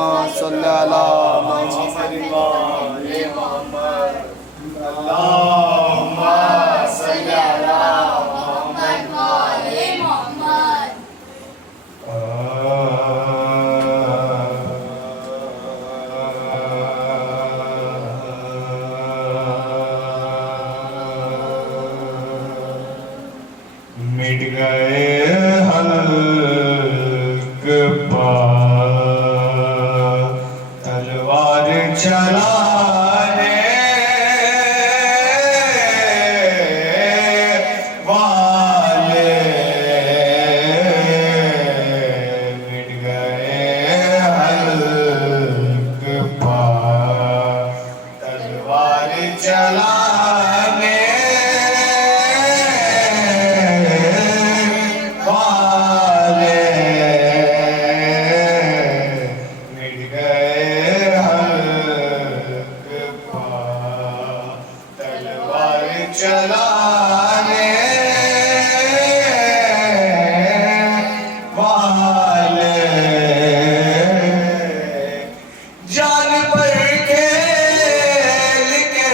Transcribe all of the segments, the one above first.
सल्लल्लाहु अलैहि मोहम्मद अल्लाहुम्मा सल्ली अला मोहम्मद व आले मोहम्मद। मिट गए हल्क पा तलवार चलाने वाले, मिट गए हल्क पा तलवार चलाने चलाने वाले, जान पर खेल के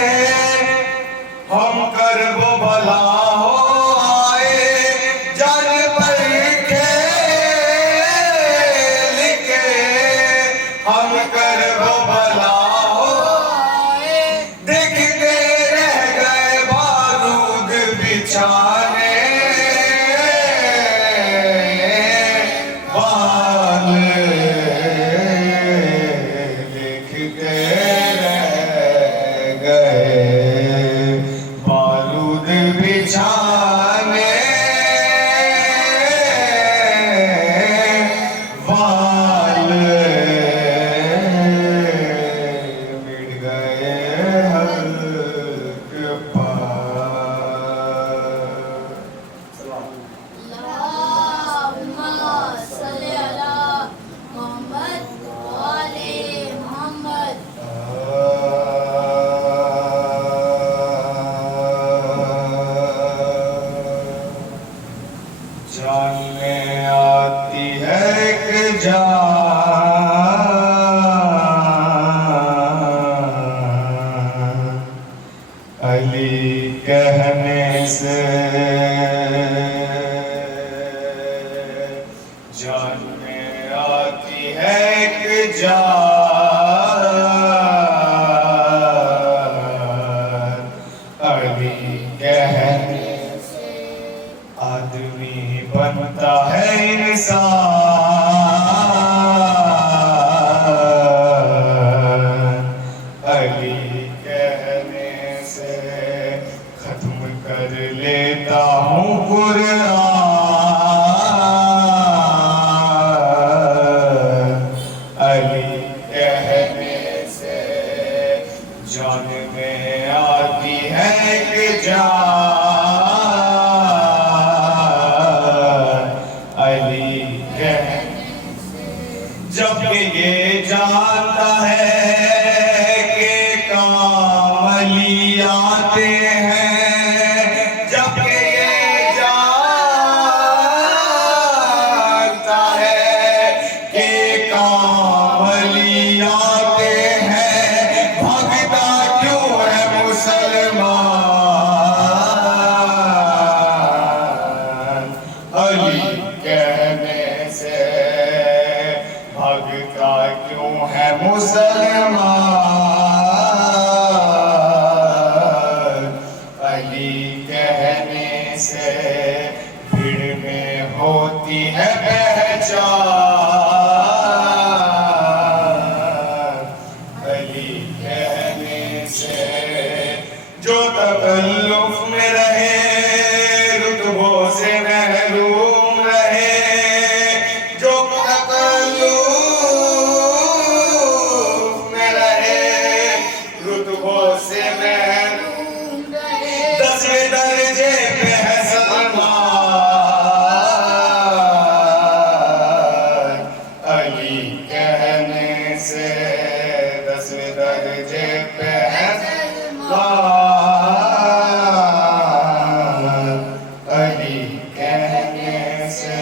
हम कर्ब भला हो आए, जान पर खेल के हम कर्ब भला हो आए, देखते बिछाने वाले, देखते रह गए बारूद बिछाने वाले, मिट गए हल्क पा। जान में आती है एक जान अली कहने से, जान में आती है एक जान अली कहने आदमी बनता है इंसान, अली कहने से खत्म कर लेता हूँ कुरान, अली कहने से जान में आती है एक जान अली कहने से, जब ये जानता है कि काम अली आते हैं, जब ये जानता है कि काम अली आते हैं, भागता क्यों है मुसलमान, अली कहने से भागता क्यों है मुसलमान, अली कहने से भीड़ में होती है पहचान, अली कहने से जो तकल्लुफ में रहे रुतबों से महरूम रहे, जो तकल्लुफ में रहे रुतबों से महरूम रहे, 10वें दर्जे पे है सलमान, अली कहने से 10वें दर्जे पे है सलमान, अली कहने से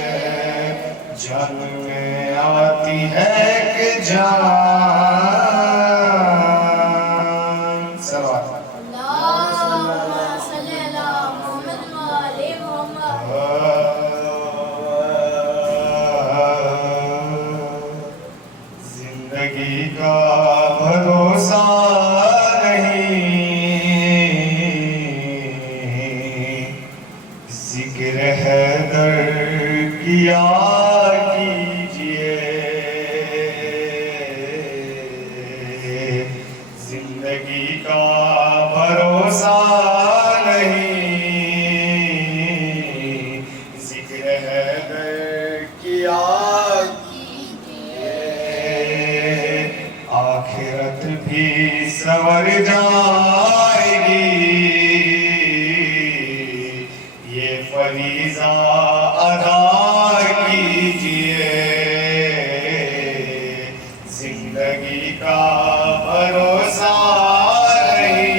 जान में आती है कि जान जिंदगी का भरोसा नहीं, जिक्र है दर किया कीजिए। जिंदगी का भरोसा नहीं, जिक्र है दर किया कीजिए। आखिरत भी संवर जाएगी, ये फरीज़ा अदा कीजिए। जिंदगी का भरोसा नहीं,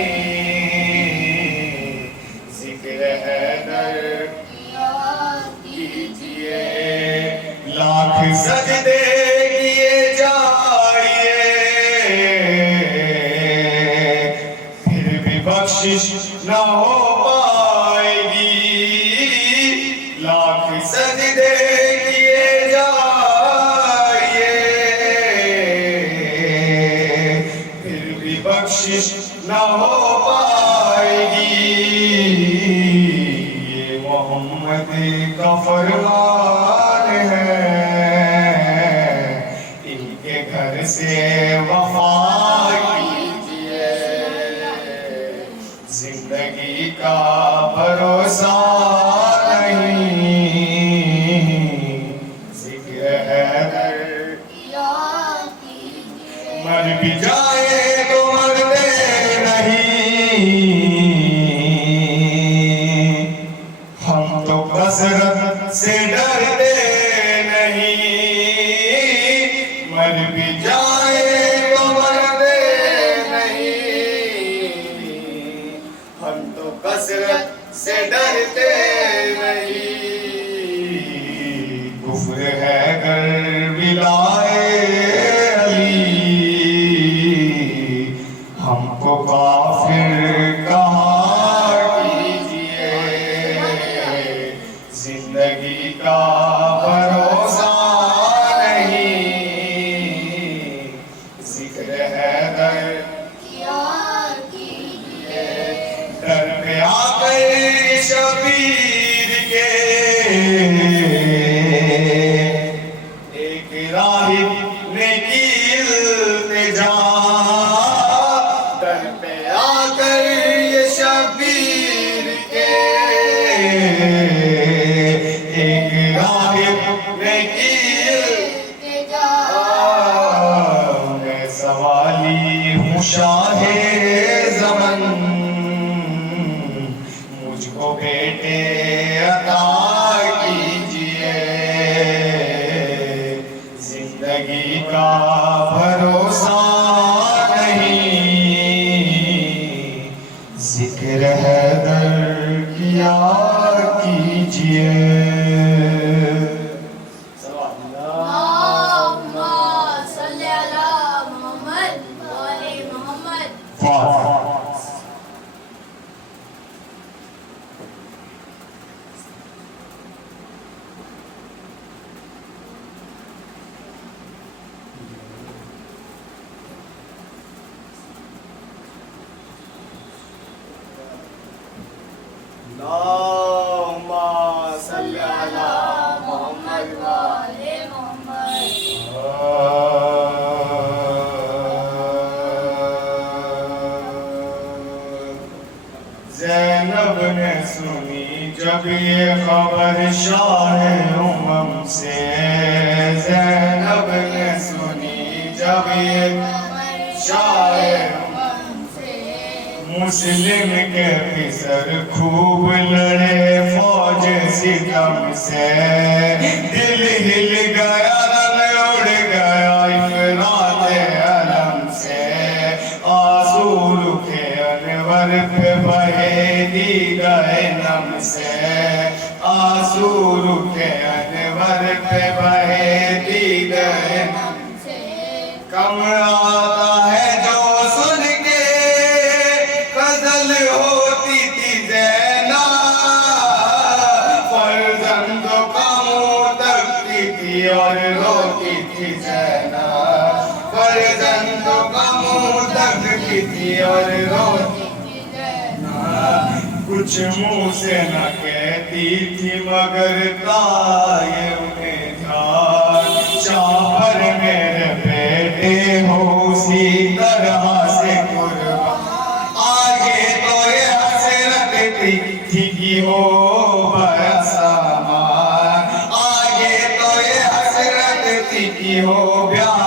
जिक्र है दर कीजिए। लाख सजदे किए जाइए, फिर भी बख्शिश न हो पाएगी। लाख सजदे किए जाइए, फिर भी बख्शिश न हो पाएगी। ये मोहम्मद का फरमान है, इनके घर से वफा कीजिए। जिंदगी का भरोसा नहीं, जिक्र है दर मर भी जाए तो मरते नहीं, हम तो कसरत से डरते नहीं। मर भी जाए तो मरते नहीं, हम तो कसरत से डरते नहीं। कुफ्र है गर बिलाए अली, हमको काफिर कहा कीजिए। जिंदगी का भरोसा नहीं, जिक्र है दर दर पे आकर शबीर के एक राहिब ने की इल्तिजा। दर पे आकर ये शबीर के एक राहिब ने की इल्तिजा। मैं सवाली हूँ शाहे ज़मन, मुझको बेटे अता कीजिए। जिंदगी का भरोसा नहीं, जिक्र है दर किया कीजिए। अल्लाहुम्मा सल्ली अला मुहम्मद व आले मुहम्मद। ज़ैनब ने सुनी जब ये खबर शाहे उमम से। ज़ैनब ने सुनी जब ये शाहे मुस्लिम के फिसर खूब लड़े फौज सितम से। दिल हिल गया रंग उड़ गया इफ़रात अलम से। आंसू रुखे अनवर पे बहे दीगाए नम से। आंसू रुखे अनवर पे बहे दीगाए नम से। कम आता है जो सुन के गजल होती थी ज़ैना, फर्जंदों का मुंह तकती थी और रोती थी ज़ैना। थी और रोती थी जैनब। कुछ मुंह से न कहती थी मगर ताये उन्हें ध्यान चापर मेरे बेटे हो उसी तरह से कुर्बान। आगे तो ये हसरत थी कि हो बड़ा सामान, आगे तो ये हसरत थी कि हो ब्याह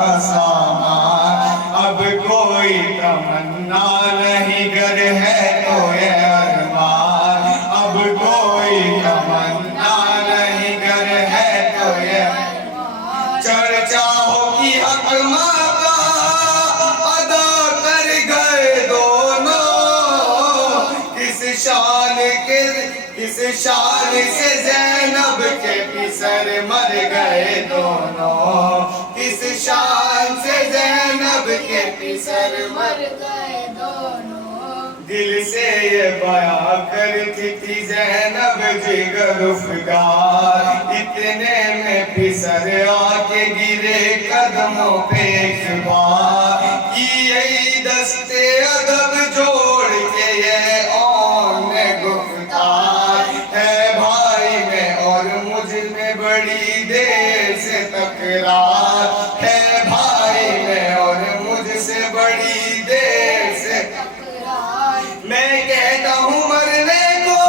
का सामान। अब कोई तमन्ना नहीं गर है तो ये अरमान, अब कोई तमन्ना नहीं गर है तो ये अरमान। चर्चा हो कि हक माँ का अदा कर गए दोनों, किस शान से ज़ैनब के पिसर मर गए दोनों, किस शान से ज़ैनब के पिसर मर गए दोनों। दिल से ये बयां करती थी ज़ैनब जिगर उफगार, इतने में पिसर आके गिरे कदमों पे एक बार। कि यही दस्ते अदब जोड़ के ये औन गुफ्तार है भाई में और मुझ में बड़ी देर से तकरार है, भाई में और मुझसे बड़ी देर से तकरार। मैं कहता हूँ मरने को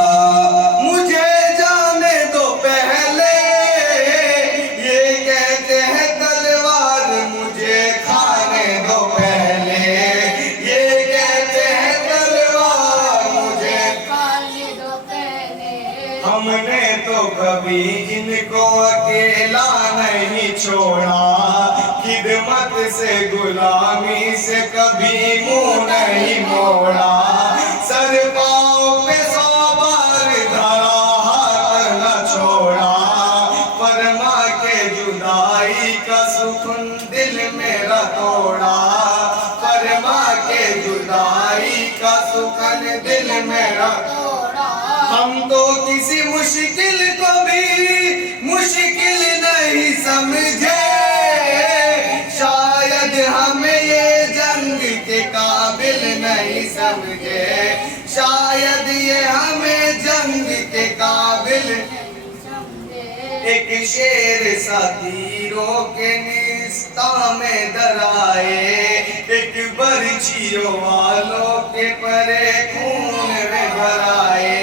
मुझे जाने दो पहले, ये कहते हैं तलवार मुझे खाने दो पहले, ये कहते हैं तलवार मुझे खाने दो पहले। हमने तो कभी इनको अकेला नहीं छोड़ा, खिदमत से गुलामी से कभी मुंह नहीं मोड़ा। सर पाँव पे 100 बार धरा हाथ न छोड़ा, फरमा के जुदाई का सुकून दिल मेरा तोड़ा, फरमा के जुदाई का सुकून दिल मेरा तोड़ा। हम तो किसी मुश्किल को भी मुश्किल नहीं समझे, शायद हमें ये जंग के काबिल नहीं समझे, शायद ये हमें जंग के काबिल नहीं समझे। एक शेर सा तीरों के निस्ता में दराए, एक बर्छियों वालों के परे खून में भराए।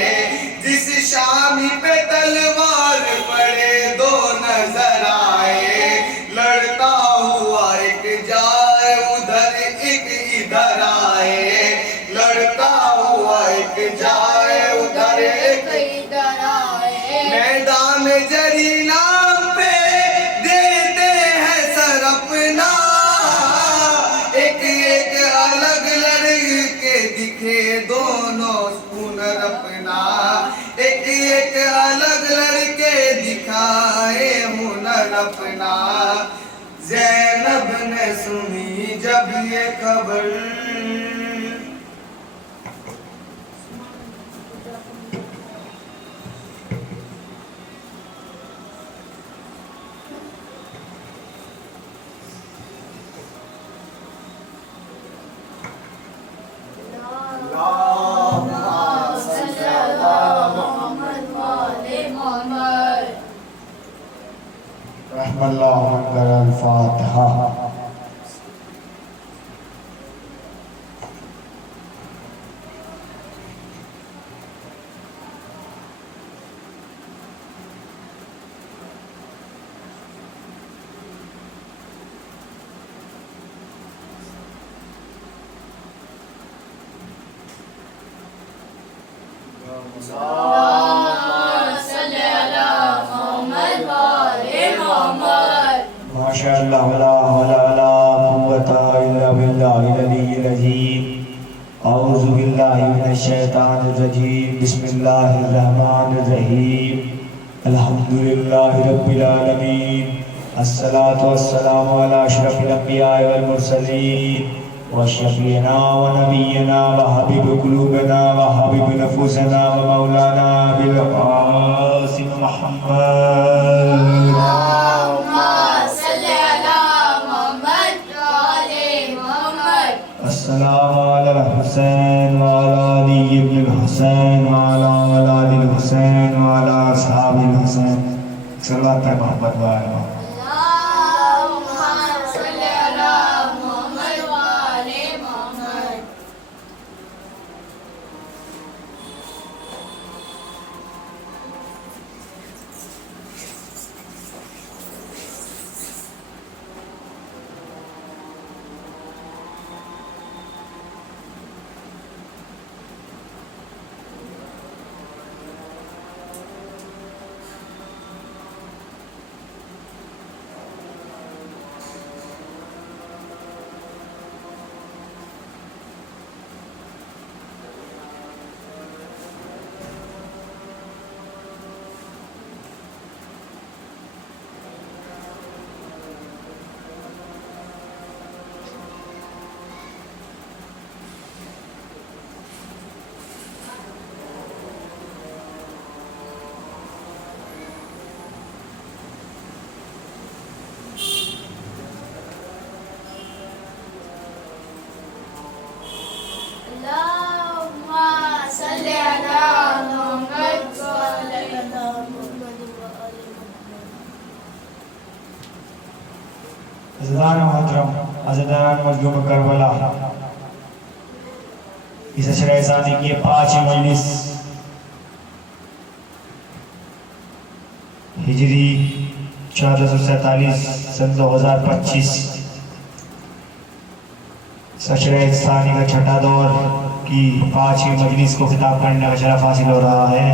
जिस शामी पे तलवार पड़े दो नजर आए, लड़ता हुआ एक जाए उधर एक इधर आए, लड़ता हुआ एक जाए उधर एक इधर आए। मैदान जरी नाम पे देते हैं सर अपना, एक एक अलग लड़के दिखे दोनों हुनर अपना, एक एक अलग लड़के दिखाए हुनर अपना। ज़ैनब ने सुनी जब ये खबर, अल्फातिहा। माशाअल्लाह वला कुव्वता इल्ला बिल्लाहिल अलिय्यिल अज़ीम। औज़ु बिल्लाहि मिनश शैतानिर रजीम। बिस्मिल्लाहिर रहमानिर रहीम। अल्हम्दुलिल्लाहि रब्बिल आलमीन। अस्सलातु वस्सलामु अला अशरफिल अंबिया वल मुरसलीन व शफीना व नबियना व हबीब कुलूबना व हबीब नफूसना व मौलाना बिल क़ासिम मुहम्मद। अस्सलाम अला हुसैन व अला अली इब्न हुसैन व अला औलादिल हुसैन व अला असहाबिल हुसैन। सल्लल्लाहु अलैहि मोहम्मद व आले मोहम्मद। अल्लाहुम्मा सल्ली अला मोहम्मद व आले मोहम्मद। अल्लाहुम्मा सल्ली अला मोहम्मद व अला मोहम्मद व आले मोहम्मद। अज़दान मोहतरम, अज़दान मज़लूम करबला, इस अशरा सादी की 5 मजलिस हिजरी 1447 सन 2025 सशरा-ए-सानी का छठा दौर की 5वीं मजलिस को खिताब करने का शरफ हासिल हो रहा है।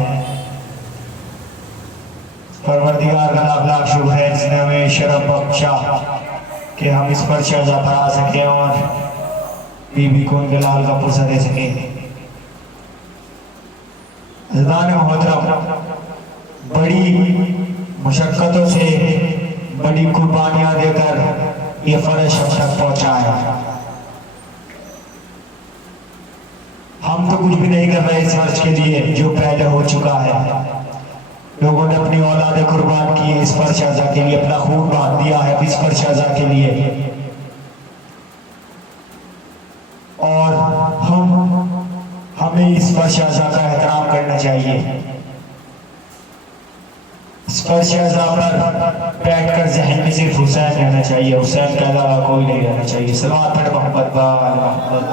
परवरदिगार का लाख लाख शुक्र है जिसने हमें शरफ बख्शा कि हम इस पर शजा पढ़ा सके और बीबी को उनके लाल का पुरसा दे सके। अज़दान मोहतरम, बड़ी मुशक्क़तों से बड़ी कुर्बानियां देकर ये फर्ज हम तक पहुंचा है। हम तो कुछ भी नहीं कर रहे इस फर्ज के लिए जो पहले हो चुका है। लोगों ने अपनी औलादे कुर्बान की है इस फर्ज अज़ा के लिए, अपना खून बहा दिया है इस फर्ज अज़ा के लिए, और हमें इस फर्ज अज़ा का एहतराम करना चाहिए। इस फर्ज अज़ा पर बैठकर ज़हन में सिर्फ हुसैन रहना चाहिए, हुसैन के अलावा कोई नहीं रहना चाहिए। सलावत पढ़ मोहम्मद व आले मोहम्मद।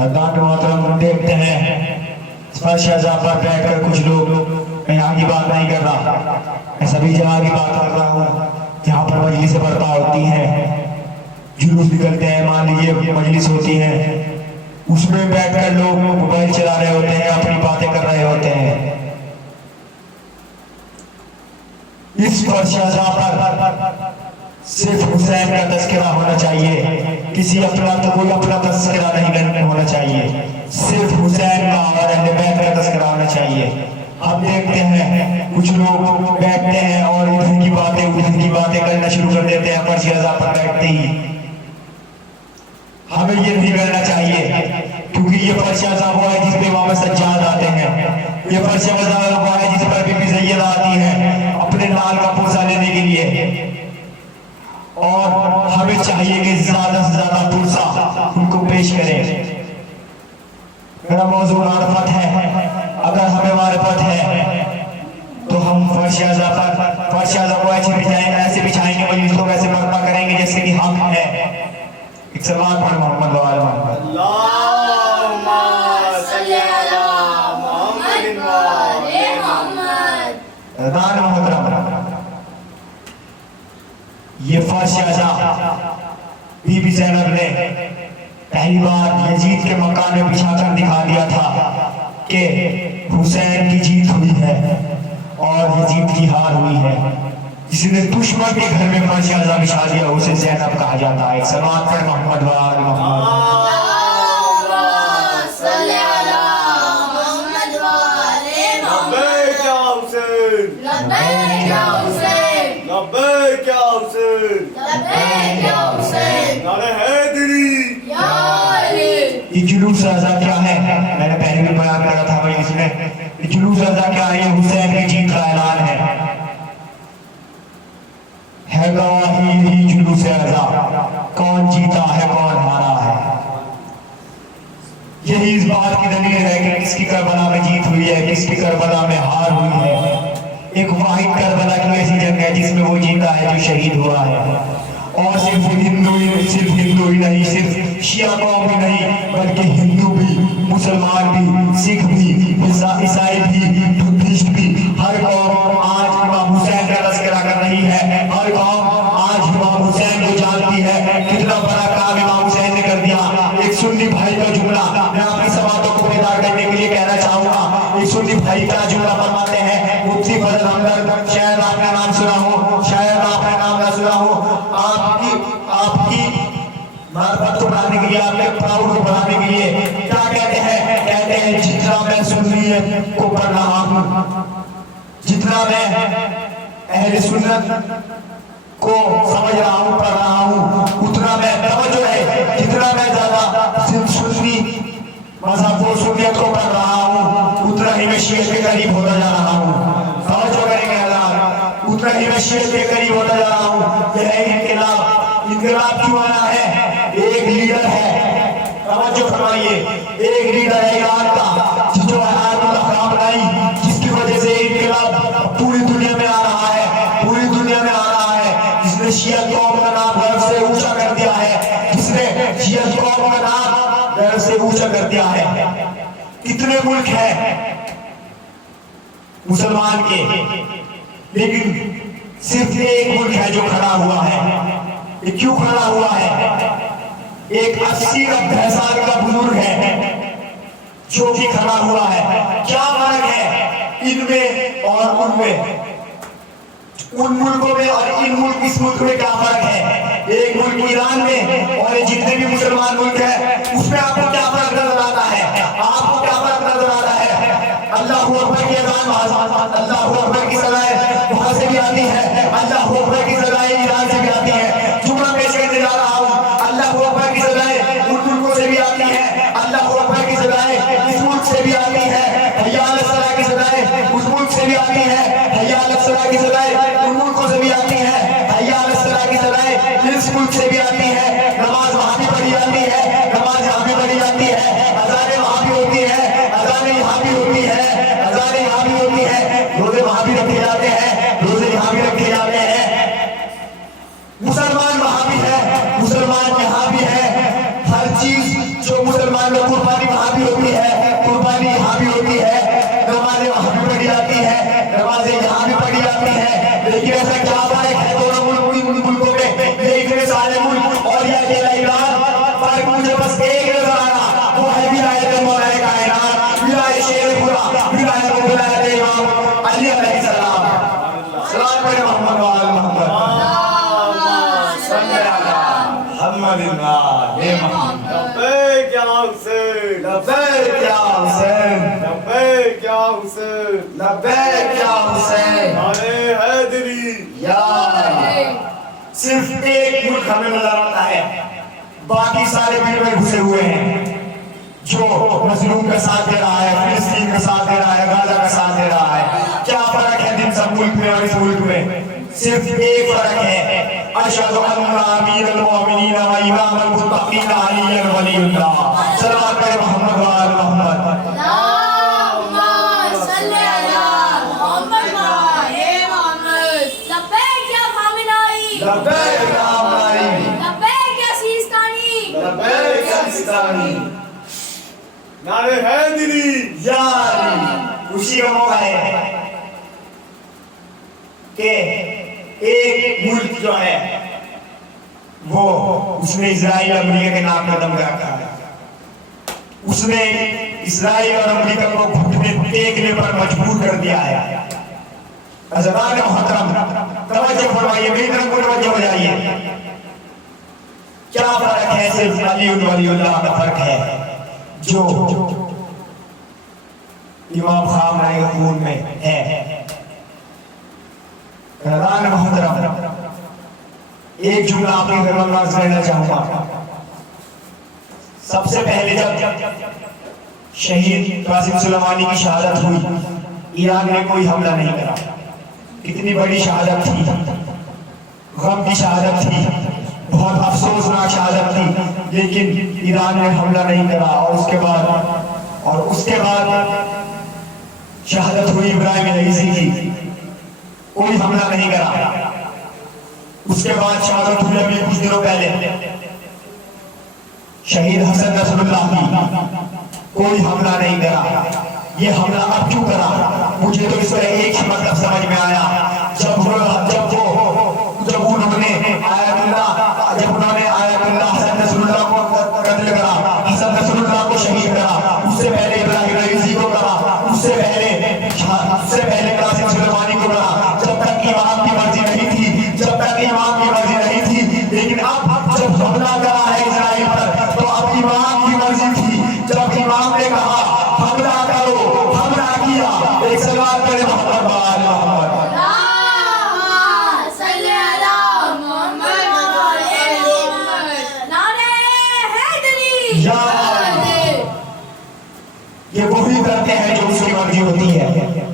अज़दान मोहतरम, देखते हैं फर्श अज़ा पर बैठकर कुछ लोग, मैं यहाँ की बात नहीं कर रहा, मैं सभी जगह की बात कर रहा हूँ जहाँ पर मजलिस बर्पा होती है, जुलूस निकलते हैं, मान लीजिए मजलिस होती है, उसमें बैठकर लोग मोबाइल चला रहे होते हैं, अपनी बातें कर रहे होते हैं। इस फर्श अज़ा पर सिर्फ हुसैन का तज़किरा होना चाहिए, किसी अपना तो कोई अपना तज़किरा नहीं होना चाहिए, सिर्फ हुसैन का और अहले बैत का तज़किरा होना चाहिए। हम देखते हैं कुछ लोग बैठते हैं और इधर की बातें उधर की बातें करना शुरू कर देते हैं फर्श अज़ा पर बैठते ही। हमें ये नहीं करना चाहिए, क्योंकि ये फर्श अज़ा हुआ है जिस पे इमाम सज्जाद आते हैं, ये फर्श अज़ा हुआ है जिस पर बीबी ज़ैनब आती है अपने लाल का पुरसा लेने के लिए, और हमें चाहिए कि ज्यादा से ज्यादा पुरसा उनको पेश करें। मेरा मौजू मारिफत है, अगर हमें मारिफत है तो हम फर्श अज़ा को ऐसे बिछाएंगे मजलिस को वैसे बर्पा करेंगे जैसे कि हक है। एक सलावत पढ़ मोहम्मद व आले मोहम्मद। अल्लाहुम्मा सल्ली अला मोहम्मद व आले मोहम्मद। अज़दान मोहतरम, ये फर्श अज़ा बीबी ज़ैनब ने पहली बार यजीद के मकान में बिछाकर दिखा दिया था कि हुसैन की जीत हुई है और यजीद की हार हुई है। जिसने दुश्मन के घर में फर्श अज़ा बिछा दिया उसे ज़ैनब कहा जाता है। सलावत पढ़ मोहम्मद व आले मोहम्मद। ये जुलूस अज़ा क्या है? मैंने पहले भी बयान करा था भाई इसमें, जुलूस अज़ा क्या है? ये हुसैन की जीत का ऐलान है दलील है कि किसकी करबला में जीत हुई है, किसकी करबला में हार हुई है। एक वाहिद करबला की ऐसी जंग है जिसमें वो जीता है जो शहीद हुआ है। और सिर्फ हिंदू ही नहीं, सिर्फ शिया कौम ही नहीं, बल्कि हिंदू भी, मुसलमान भी, सिख भी, ईसाई भी, बुद्धिस्ट भी, हर कौम आज इमाम हुसैन का तज़किरा कर रही है। हर कौम आज इमाम हुसैन को जानती है। कितना बड़ा काम इमाम हुसैन ने कर दिया। एक सुन्नी भाई का जुमला मैं आपकी समातों को बेदार करने के लिए कहना चाहूंगा। एक सुन्नी भाई का जुमला फरमाते हैं, मुफ्ती फजल हमदर्द, शायद आपने नाम सुना हो, शायद आपने नाम ना सुना हो। आपकी मार्फत को बढ़ाने के लिए, आपके प्राउड को बढ़ाने के लिए क्या कहते हैं जितना मैं सुन्नियत को पढ़ रहा हूँ, जितना मैं अहले सुन्नत को समझ रहा हूँ, पढ़ रहा हूँ, उतना मैं तवज्जो है, जितना मैं ज्यादा सुन्नी मजहब को, सुन्नियत को पढ़ रहा हूँ, उतना ही मैं शियत के करीब होता जा रहा हूँ। तवज्जो करेंगे अल्लाह, उतना ही मैं शियत के करीब होता जा रहा हूँ। यह इनकलाब क्यों आना है? एक लीडर है, तवज्जो फरमाइए, एक लीडर है ईरान का जो बनाई, जिसकी वजह से इनकलाब पूरी दुनिया में आ रहा है, पूरी दुनिया में आ रहा है। जिसने शिया कौम का नाम गर्व से ऊंचा कर दिया है, जिसने शिया कौम का नाम गर्व से ऊंचा कर दिया है। कितने मुल्क हैं मुसलमान के, लेकिन सिर्फ एक मुल्क है जो खड़ा हुआ है। ये क्यों खड़ा हुआ है? एक 80-90 साल का बुजुर्ग है जो कि खड़ा हुआ है। क्या फर्क है इनमें और उनमें, उन मुल्कों में और इस मुल्क में क्या फर्क है? एक मुल्क ईरान में और जितने भी मुसलमान मुल्क है उसमें आपको क्या फर्क नजर आता है? आपको क्या फर्क नजर आता है? अल्लाह अकबर की अज़ान, अल्लाह अकबर की सलाएं वहां से भी आती है, अल्लाह अकबर की सलाएं ईरान से भी आती है। जुमला पेश करने जा रहा हूँ, अल्लाह अकबर की सलाएं उन मुल्कों से भी आती है, अल्लाह अकबर की सलाएं इस मुल्क से भी आती है, हय्या अला सलाह की सलाएं उस मुल्क से भी आती है, हय्या अला सलाह की सलाएं उन मुल्कों से भी आती है, हय्या अला सलाह की सलाएं इस मुल्क से भी आती है। नमाज वहां भी पढ़ी जाती है, नमाज यहाँ भी पढ़ी जाती है, अज़ानें वहां भी होती है, अज़ानें यहाँ भी होती है, अज़ानें यहाँ भी होती है, रोजे वहां भी रखे जाते हैं, रोजे यहाँ भी रखे जाते हैं। मुसलमान वहां भी है, मुसलमान यहाँ भी है। हर चीज जो मुसलमान में कुर्बानी वहां भी होती है, कुर्बानी यहाँ भी होती है। नमाजें वहां भी पढ़ी जाती है, नमाजें यहाँ भी पढ़ी जाती है। लेकिन ऐसा क्या फर्क है दोनों मुल्कों में? ये इतने सारे मुल्क और ये अकेला ईरान। फर्क मुझे बस एक नजर आया, वो है विलायत मौलाए कायनात, विलायत शेर खुदा, विलायत इमाम अली अलैहिस्सलाम। सलाम पढ़े मोहम्मद व आले मोहम्मद। लब्बैक या हुसैन, लब्बैक या हुसैन, लब्बैक या हुसैन, लब्बैक या हुसैन, नारे हैदरी या सिर्फ एक मुल्क हमें नजर आता है, बाकी सारे भीड़ में घुसे हुए हैं जो मजलूम का साथ दे रहा है, फिलिस्तीन का साथ दे रहा है, गाजा का साथ दे रहा है। क्या फर्क है इन सब मुल्क में और इस मुल्क में? सिर्फ एक फर्क है, अशहदु अन्ना अमीरुल मोमिनीन व इमामुल मुत्तकीन अली वलीउल्लाह। सल्लल्लाहु अलैहि मोहम्मद व आले मोहम्मद। अल्लाहुम्मा सल्ली अला मुहम्मद व आले मुहम्मद। लब्बैक या हामिलाई, लब्बैक या हामिलाई, लब्बैक या सिस्तानी, लब्बैक या सिस्तानी। नारे हैदरी या खुशी का मौका है कि एक मुल्क जो है वो उसने इजराइल और अमेरिका के नाम कदम रखा है। उसने इजराइल और अमेरिका को घुटने टेकने पर मजबूर कर दिया है। अज़रान मोहतरम तवज्जो फरमाइए, मेरी तरफ तवज्जो हो जाइए। क्या फर्क है? सिर्फ अली वलीउल्लाह का फर्क है जो इमाम खामनाए खून में है। मोहतरम एक जुमला आपके घर में लेना चाहूंगा। सबसे पहले जब शहीद कासिम सुलेमानी की शहादत हुई, ईरान ने कोई हमला नहीं करा। कितनी बड़ी शहादत थी, गम की शहादत थी, बहुत अफसोसनाक शहादत थी, लेकिन ईरान ने हमला नहीं करा। और उसके बाद और उसके बाद शहादत हुई इब्राहिम रईसी की, कोई हमला नहीं करा। उसके बाद शहादत हुई अभी कुछ दिनों पहले शहीद हसन नसरुल्लाह की, कोई हमला नहीं करा। ये हमला अब क्यों करा? मुझे तो इसका एक ही मतलब समझ में आया, जब उन्होंने आयतुल्लाह हसन नसरुल्लाह को कत्ल करा, हसन नसरुल्लाह को शहीद करा, उससे पहले इब्राहिम रईसी को करा, उससे पहले कासिम सुलेमानी को करा, जब तक इमाम की मर्जी नहीं थी, जब तक इमाम की मर्जी नहीं थी। लेकिन अब जब हमला करा है इस्राइल पर, तो अब इमाम की मर्जी थी। जब इमाम ने कहा हमला करो, हमला किया। एक सवाल करे मोहम्मद ये वही करते हैं जो उसकी मर्जी होती है,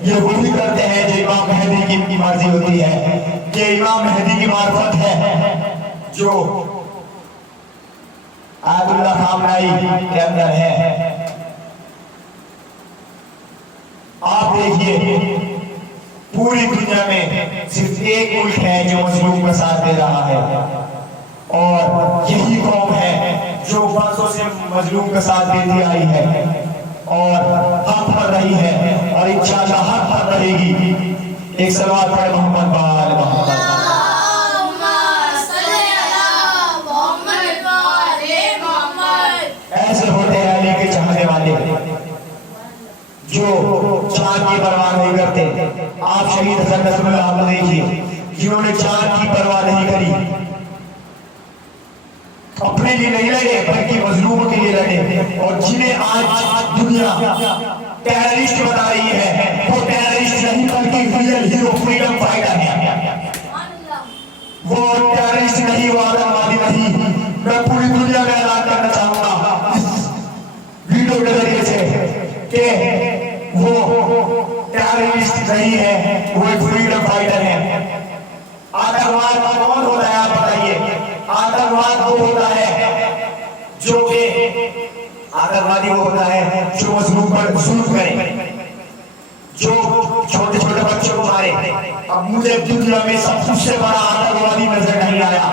ये वही करते हैं जो इमाम मेहदी की मर्जी होती है। ये इमाम मेहदी की मार्फत है जो आयतुल्लाह खामनाई के अंदर है। आप देखिए पूरी दुनिया में सिर्फ एक मुल्क है जो मजलूम का साथ दे रहा है, और यही कौम है जो बरसों से मजलूम का साथ देती आई है और हक पर रही है, और इंशाअल्लाह हक पर रहेगी। एक सवाल पढ़े मोहम्मद बाल मोहम्मद। ऐसे होते हैं अली के चाहने वाले जो जान की परवाह नहीं करते। आप शहीद हसन नसरुल्लाह को देखिए, जिन्होंने जान की परवाह नहीं करी, अपने लिए नहीं लड़े बल्कि मजलूमों के लिए लड़े। और जिन्हें आज दुनिया टेररिस्ट बता रही है, वो टेररिस्ट नहीं बल्कि रियल हीरो फ्रीडम फाइटर है। वो टेररिस्ट नहीं, वो आतंकवादी नहीं। मैं पूरी दुनिया में ऐलान करना चाहूंगा इस वीडियो के जरिए से कि वो टेररिस्ट नहीं है, वो एक फ्रीडम फाइटर है। आतंकवाद कौन होता है आप बताइए? आतंकवाद वो होता है जो आतंकवादी वो होता है जो मजलूम पर जुल्म करे, जो छोटे छोटे बच्चों को मारे। अब मुझे दुनिया में सबसे बड़ा आतंकवादी नजर नहीं आया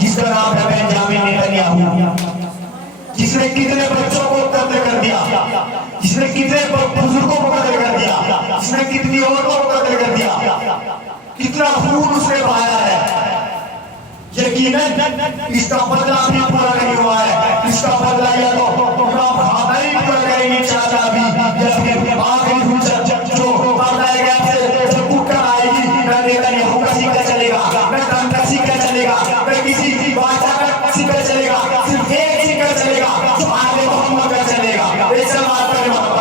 जिसका नाम है बेंजामिन नेतन्याहू, जिसने कितने बच्चों को कत्ल कर दिया, जिसने कितने बुजुर्गों को कत्ल कर दिया, जिसने कितनी औरतों को कत्ल कर दिया, कितना खून उसने बहाया है। यकीनन इसका बदला भी पूरा नहीं हुआ है। इसका बदला या तो नहीं पूरा करेंगे चाचा भी, या फिर आखिरी जो बताया गया जब कुकर आएगी, न नेतन्याहू का सिक्का चलेगा, न ट्रंप का सिक्का चलेगा, न किसी बादशाह का सिक्का चलेगा, सिर्फ एक सिक्का चलेगा जो आले मोहम्मद का चलेगा। एक सवाल करें मोहम्मद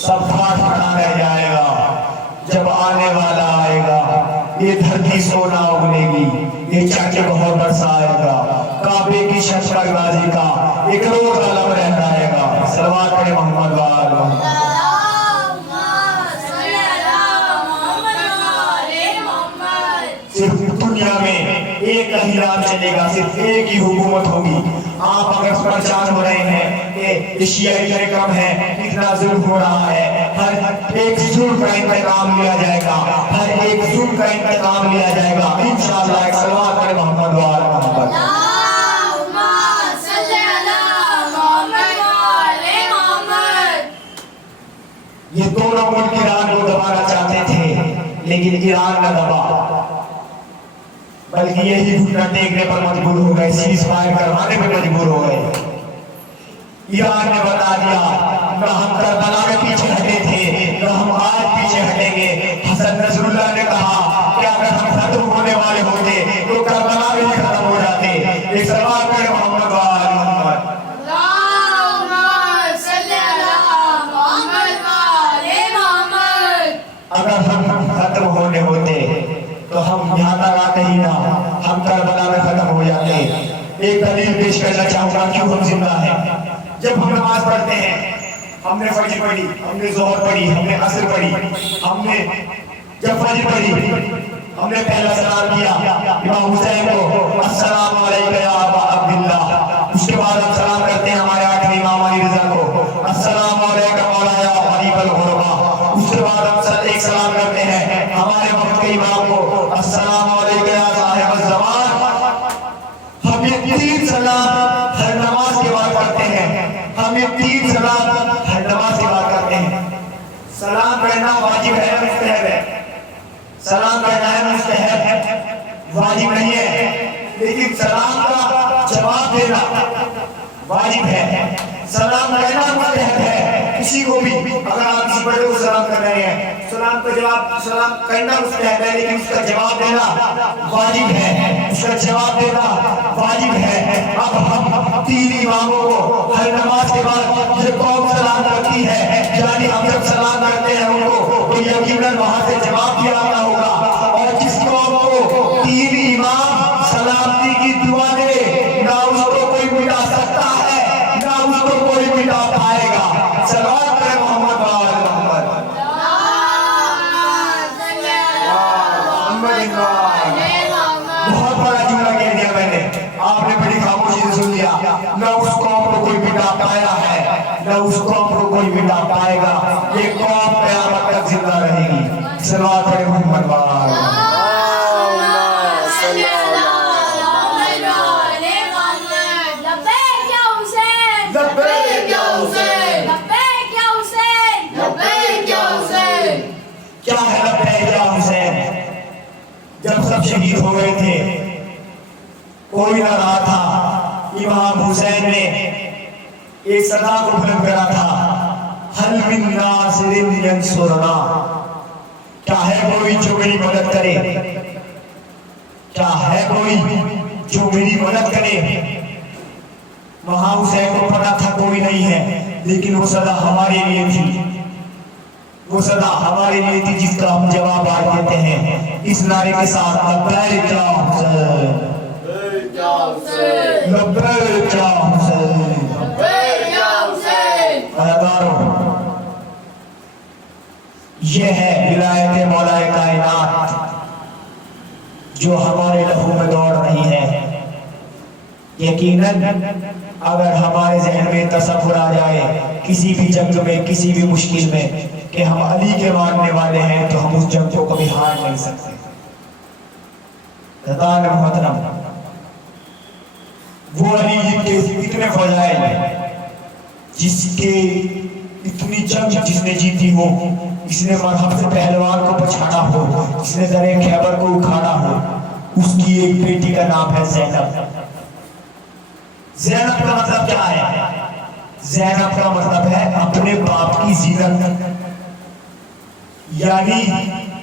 सब ठाठ रह जाएगा जब आने वाला आएगा। ये धरती सोना उगलेगी, ये चाचे बहुत बरसाएगा, काबे की शक्कर गाजी का एक रोज अलग रह जाएगा। सलवात पढ़े मोहम्मद वाल। सिर्फ दुनिया में एक ही राज चलेगा, सिर्फ एक ही हुकूमत होगी। आप अगर परेशान हो रहे हैं कि एशियाई कम है, इतना जुल्म हो रहा है, हर एक जुल्म का इंतकाम लिया जाएगा, हर एक जुल्म का इंतकाम लिया जाएगा इंशाअल्लाह। एक सलवात पढ़े मोहम्मद वाल मोहम्मद। ये दोनों मुल्क ईरान को दबाना चाहते थे, लेकिन ईरान न दबा, बल्कि यही घुटना टेकने पर मजबूर हो गए, सीज फायर करवाने पर मजबूर हो गए। ईरान ने बता दिया न हम करबला के पीछे हटे थे, न हम आज पीछे हटेंगे। हसन नसरुल्लाह ने कहा कि अगर हम खत्म होने वाले होते तो करबला में ही खत्म हो जाते। एक सवाल करे मोहम्मद वाल मोहम्मद। अगर हम खत्म होने होते तो हम यहाँ तक आते ही ना, हम करबला में खत्म हो जाते। पेश करना चाहूंगा क्यों हम जिंदा हैं। जब हम नमाज पढ़ते हैं, हमने फजर पढ़ी, हमने जोहर पढ़ी, हमने असर पढ़ी, हमने जब फजर पढ़ी हमने पहला सलाम किया इमाम हुसैन को, अस्सलाम वालेकुम या अबा अब्दुल्लाह। उसके बाद हम सलाम करते हैं हमारे आठवें इमाम अली रज़ा को, अस्सलाम वालेकुम या गरीबल गुरबा। उसके बाद हम एक सलाम करते हैं हमारे वक्त के इमाम को, अस्सलाम वालेकुम या साहिब ज़मान। हम ये 3 सलाम हर नमाज के बाद करते हैं। हम ये 3 सलाम हर नमाज के बाद करते हैं। सलाम कहना वाजिब है, मुस्तहब है। सलाम कहना है मुस्तहब है, वाजिब नहीं है। लेकिन सलाम का जवाब देना वाजिब है। सलाम कहना मुस्तहब है। किसी को भी अगर आप किसी बड़े को सलाम कर रहे हैं, सलाम का जवाब सलाम करना मुस्तहब है, लेकिन उसका जवाब देना वाजिब है। उसका जवाब देना वाजिब है। अब हम 3 इमामों को हर नमाज के बाद जब कौम सलाम करती है, यानी हम जब सलाम करते हैं उनको, तो यकीनन वहां से जवाब दिया गया होगा। और जिस कौम को 3 इमाम सलामती की दुआ दे, ना उसको कोई मिटा सकता है, ना उसको कोई मिटा पाएगा। सलाम करें मोहम्मद वाले मोहम्मद। बहुत बड़ा जुमला कह दिया मैंने, आपने बड़ी खामोशी से सुन लिया। न उस कौम को कोई मिटा पाया है, न उस कौम को कोई मिटा पाएगा। ये कौम क़यामत तक जिंदा रहेगी। सलाम करें मोहम्मद वाले। क्या है लब्बैक या हुसैन? जब सब शहीद हो गए थे, कोई ना रहा था, इमाम हुसैन ने एक सदा को बुलंद करा था, हल मिन नासिरिन यंसुरना। क्या है कोई जो मेरी मदद करे? क्या है कोई जो मेरी मदद करे? वहां हुसैन को पता था कोई नहीं है, लेकिन वो सदा हमारे लिए थी। वो सदा हमारे लिए थी, जिसका हम जवाब आज देते हैं इस नारे के साथ, लब्बैक या हुसैन, लब्बैक या हुसैन। ये है विलायत मौलाए कायनात जो हमारे लहू में दौड़ रही है। यकीनन अगर हमारे जहन में तसव्वुर आ जाए किसी भी जंग में, किसी भी मुश्किल में, कि हम अली के मानने वाले हैं, तो हम उस जंग को कभी हार नहीं सकते। मोहतरम, वो अली के इतने फजाइल, जिसके इतनी जंग जिसने जीती हो, जिसने मरहब से पहलवान को पछाड़ा हो, जिसने दरे खैबर को उखाड़ा हो, उसकी एक बेटी का नाम है ज़ैनब। ज़ैनब का मतलब क्या है? ज़ैनब का मतलब है अपने बाप की जीनत, यानी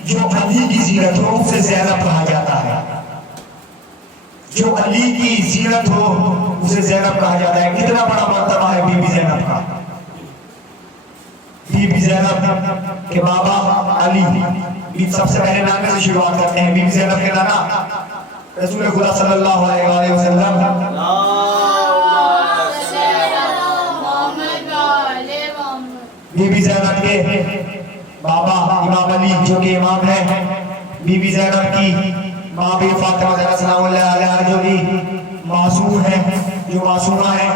जो अली की जीनत हो उसे ज़ैनब कहा जाता है। जो अली की जीनत हो उसे ज़ैनब कहा जाता है। कितना बड़ा मर्तबा है बीबी ज़ैनब का। बीबी ज़ैनब के बाबा अली, सबसे पहले नाम से शुरुआत करते हैं। बीबी ज़ैनब के नाना रसूल खुदा सल्लल्लाहु अलैहि वसल्लम। बीबी ज़ैनब के बाबा इमाम अली जो कि इमाम है, बीबी ज़ैनब की माँ भी फातिमा ज़हरा सलामुल्लाह अलैहा जो कि मासूम है, जो मासूमा है।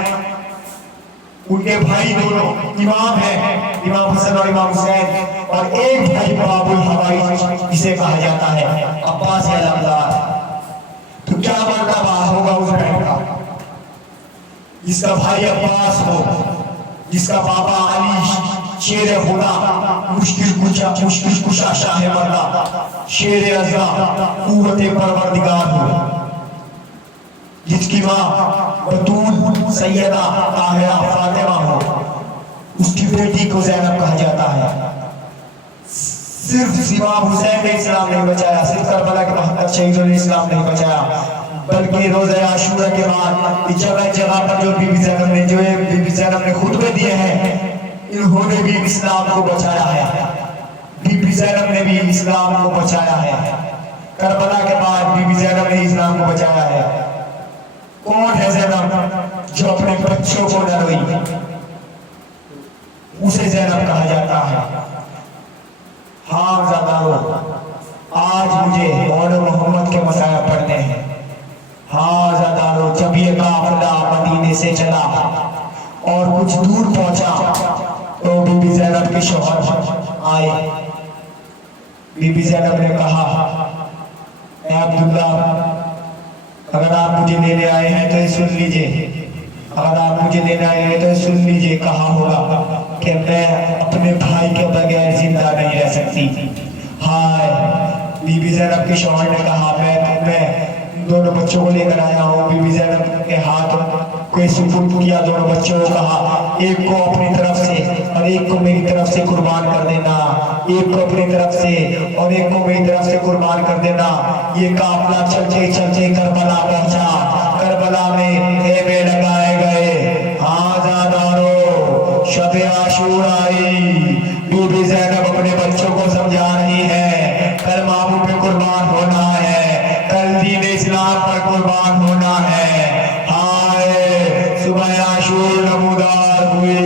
उनके भाई दोनों इमाम हैं, इमाम हसन और इमाम हुसैन, और एक भाई बाबुल हवाई जिसे कहा जाता है अब्बास अलमदार। तो क्या मर्तबा होगा उस बहन का, जिसका भाई अब्बास हो, जिसका बाबा अली शेर खुदा, मुश्किल कुशा शाह मर्दा, शेर अज़ा, कुव्वत परवरदिगार हो, जिसकी माँ बतूल सैयदा ताहिरा फातिमा हो, उसकी बेटी को ज़ैनब कहा जाता है। सिर्फ इमाम हुसैन ने इस्लाम नहीं बचाया, सिर्फ करबला के महत्तब शहीदों ने इस्लाम नहीं बचाया, बल्कि रोज़े आशूरा के बाद जगह जगह पर जो बीबी ज़ैनब ने खुतबे दिए हैं, इन्होंने भी इस्लाम को बचाया है। बीबी ज़ैनब ने भी इस्लाम को बचाया है। करबला के बाद बीबी ज़ैनब ने इस्लाम को बचाया है। कौन है ज़ैनब? जो अपने बच्चों को न रोई उसे ज़ैनब कहा जाता है। हाँ ज़ादारो, आज मुझे और मोहम्मद के मसाया पढ़ने हैं। हाँ ज़ादारो, जब ये काफिला मदीने से चला और कुछ दूर पहुंचा तो बीबी ज़ैनब के शौहर आए। बीबी ज़ैनब ने कहा, ए अब्दुल्ला, अगर आप मुझे लेने आए हैं तो ये सुन लीजिए, अगर आप मुझे लेने आए हैं तो ये सुन लीजिए, कहा होगा कि मैं अपने भाई के बगैर जिंदा नहीं रह सकती। हाय, बीबी ज़ैनब के शौहर ने कहा, मैं दोनों बच्चों को लेकर आया हूँ। बीबी ज़ैनब के हाथ को सुपुर्द किया, दोनों बच्चों को कहा, एक को अपनी तरफ से और एक को मेरी तरफ से कुर्बान कर देना, एक को अपनी तरफ से और एक को मेरी तरफ से कुर्बान कर देना। ये काफिला चलते चलते करबला पहुंचा। करबला में खेमे लगाए गए। हाँ ज़ादारो, शब आशूरा आई। बीबी ज़ैनब अपने बच्चों को समझा रही है, कल मामू पे कुर्बान होना है, कल दीन इस्लाम पर कुर्बान होना है। हाय, सुबह आशूर नमूदार हुई।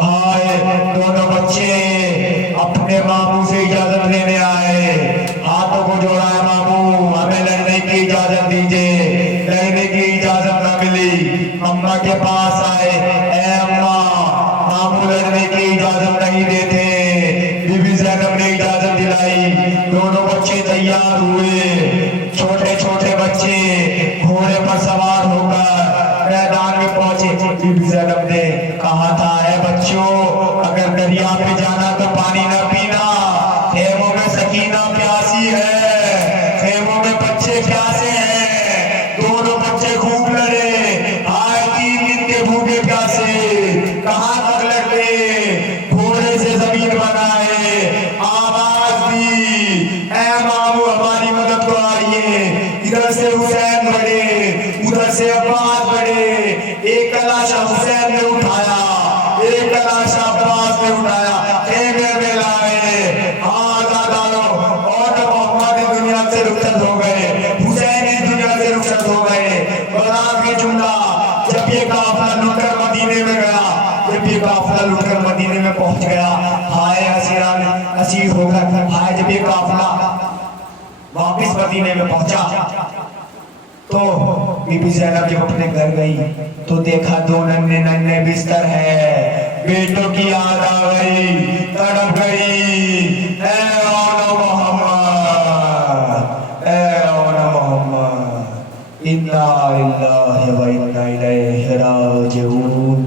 हाय, दोनों बच्चे अपने मामू से इजाजत लेने आए, हाथों को जोड़ा है, मामू हमें लड़ने की इजाजत दीजिए। लड़ने की इजाजत न मिली, अम्मा के पास आए, ए अम्मा, मामू लड़ने की इजाजत नहीं देते। बीबी ज़ैनब ने इजाजत दिलाई। दोनों बच्चे तैयार हुए, छोटे छोटे बच्चे घोड़े पर सवार होकर मैदान में पहुंचे। बीबी ज़ैनब ने कहा था, है बच्चों, अगर दरिया पे जाना तो पानी न पीना, खेमों में सकीना प्यासी है, खेमों में बच्चे प्यासे हैं। दोनों बच्चे खूब लड़े। आए 3 दिन के भूखे प्यासे, कहाँ तक लड़ते, घोड़े से जमीन बनाए, आवाज दी, ऐ मामू हमारी मदद को आइए। इधर से हुसैन बढ़े, उधर से अब्बास बढ़े। एक कलाशा हुसैन ने उठाया, एक कलाशा अब्बास ने उठाया, खेमे में लाए। हाँ ज़ादारो, और मोहम्मद दुनिया से रुखसत हो गए, हुसैन इस दुनिया से रुखसत हो गए। और आखिरी जुमला, जब ये काफिला लुटकर मदीने में गया, जब ये काफिला लुटकर मदीने में पहुंच गया, हाय असीर होकर, हाय जब ये काफिला वापिस मदीने में पहुंचा तो बीबी ज़ैनब जब अपने घर गई तो देखा 2 नन्हे नन्हे बिस्तर है। बेटों की याद आ गई, तड़प गई। ए औनो मोहम्मद, ए औनो मोहम्मद, इन्ना लिल्लाहि व इन्ना इलैहि राजिऊन।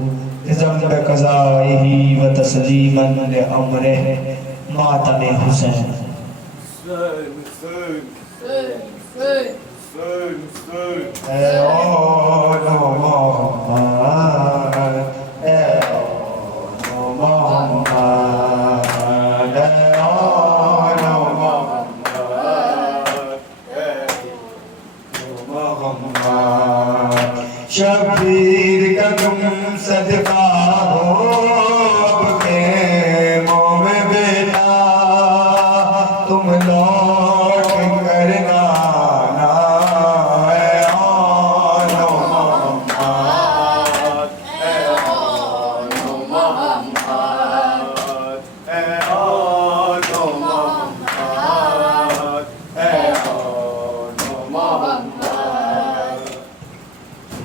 ज़म्ब क़ज़ाइही व तस्लीमन लि अम्रिही मातम हुसैन। ए औनो मोहम्मद, ए औनो मोहम्मद, ए औनो मोहम्मद, ए औनो मोहम्मद। शबीर का तुम सदका हो अब खेमों में बेटा, तुम लौट करना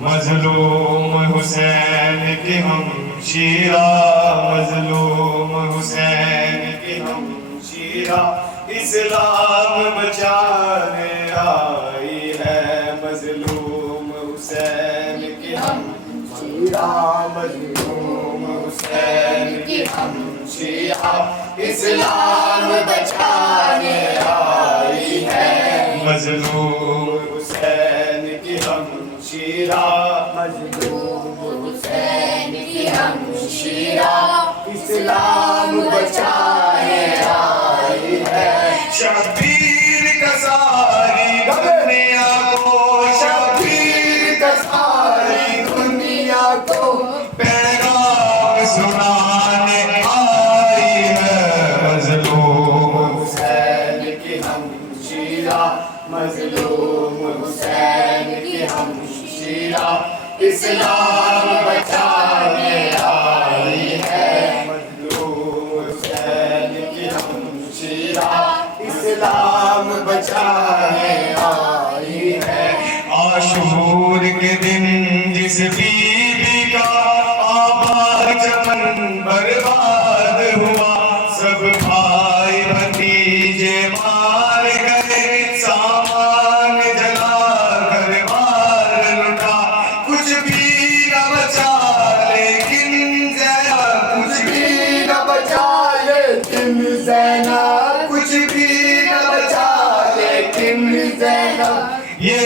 मजलूम हुसैन की हमशीरा, मजलूम हुसैन की हमशीरा, इस्लाम बचाने आई है। मजलूम हुसैन की हमशीरा, मजलूम हुसैन की हमशीरा, इस्लाम बचाने आई है। मजलूम हुसैन की हमशीरा, मजलूम हुसैन की हमशीरा, इस्लाम बचाने आई है। शबीर का सारी दुनिया को, शबीर का सारी दुनिया को पैगाम सुनाने आई है। मजलूम हुसैन की हमशीरा, मजलूम हुसैन की हमशीरा, इस्लाम इस्लाम बचाने आई है। आशूर के दिन जिस बीबी का आबाद चमन बर्बाद हुआ, सब भाई भतीजे मार गए, सामान जला कर मार लुटा, कुछ भी न बचा लेकिन ज़ैनब, कुछ भी न बचा लेकिन ज़ैनब, कुछ भी न बचा लेकिन ज़ैनब, ये